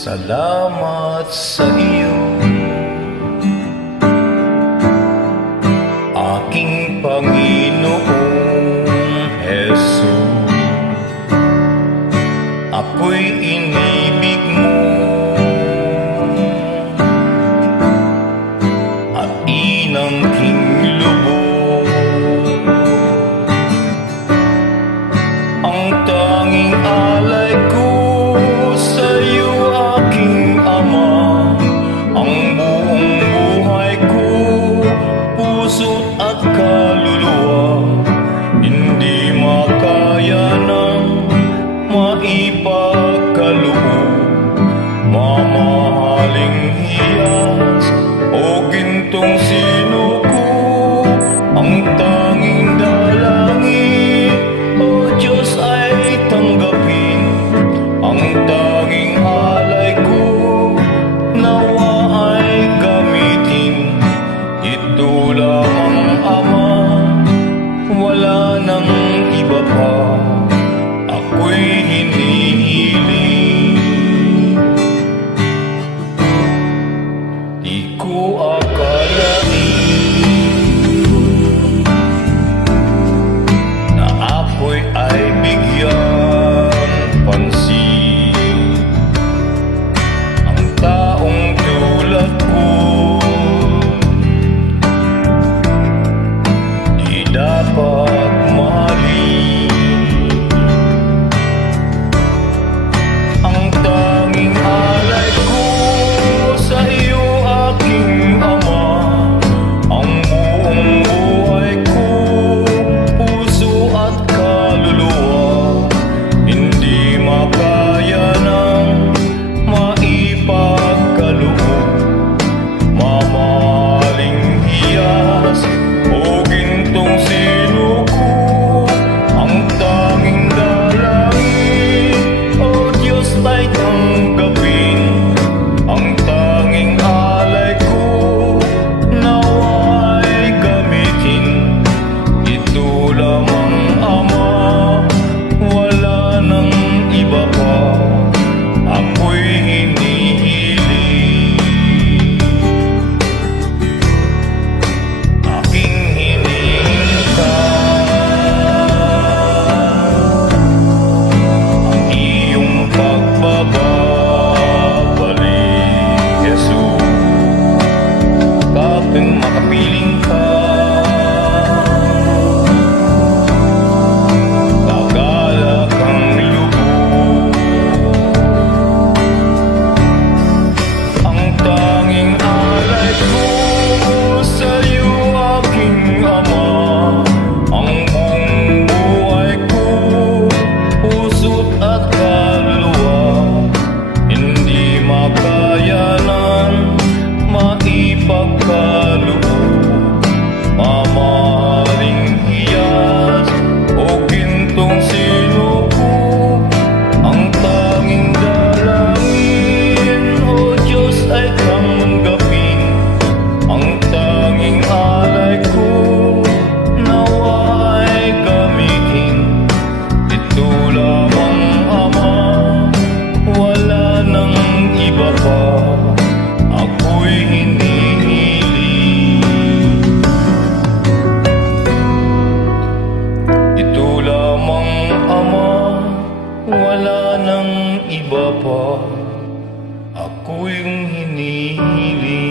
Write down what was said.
Salamat sa iyo, aking Panginoong Jesus. Ako'y inibig mo at inangking lubog. Ang tanging alay ko sa'yo, aking Ama, ang buong buhay ko, puso't at kaluluwa, hindi makaya ng maipagkaloob. Mamahaling hiyas o gintong sinuko, ang tanging dalangin, o Diyos, ay tanggapin. Ang tanging alay ko, nawa ay gamitin. Ito lamang, Ama, wala nang iba pa. Ako'y hinihiling, di ko akalain na ako'y ay bigyan pansin. Ang taong tulad ko di dapat mahalin. Ang tanging alay ko sa iyo, aking Ama, ang buong buhay ko, puso at kaluluwa, hindi makaya ng maipagkaloob. Mamahaling hiyas o gintong sinuko, ang tanging dalangin, o Diyos, ay tanggapin. Ang tanging alay ko, nawa ay gamitin. Ito lamang, Ama, wala nang iba pa. Ako'y hinihiling, aking hinihintay ang iyong pagbabalik, Jesus. Kapag makapiling ka, gagalak ang lubog. Ang tanging alay ko sa'yo, aking Ama, ang buong buhay ko, puso't at kaluluwa, hindi makaya ng maipagkaloob. Mamahaling hiyas o gintong sinuko, ang tanging dalangin, o Diyos, ay tanggapin. Ang tanging alay ko, nawa ay gamitin. Ito lamang, Ama, wala nang iba pa. Ako'y hinihiling, ito lamang, Ama, wala nang iba pa. Ako'y hinihiling.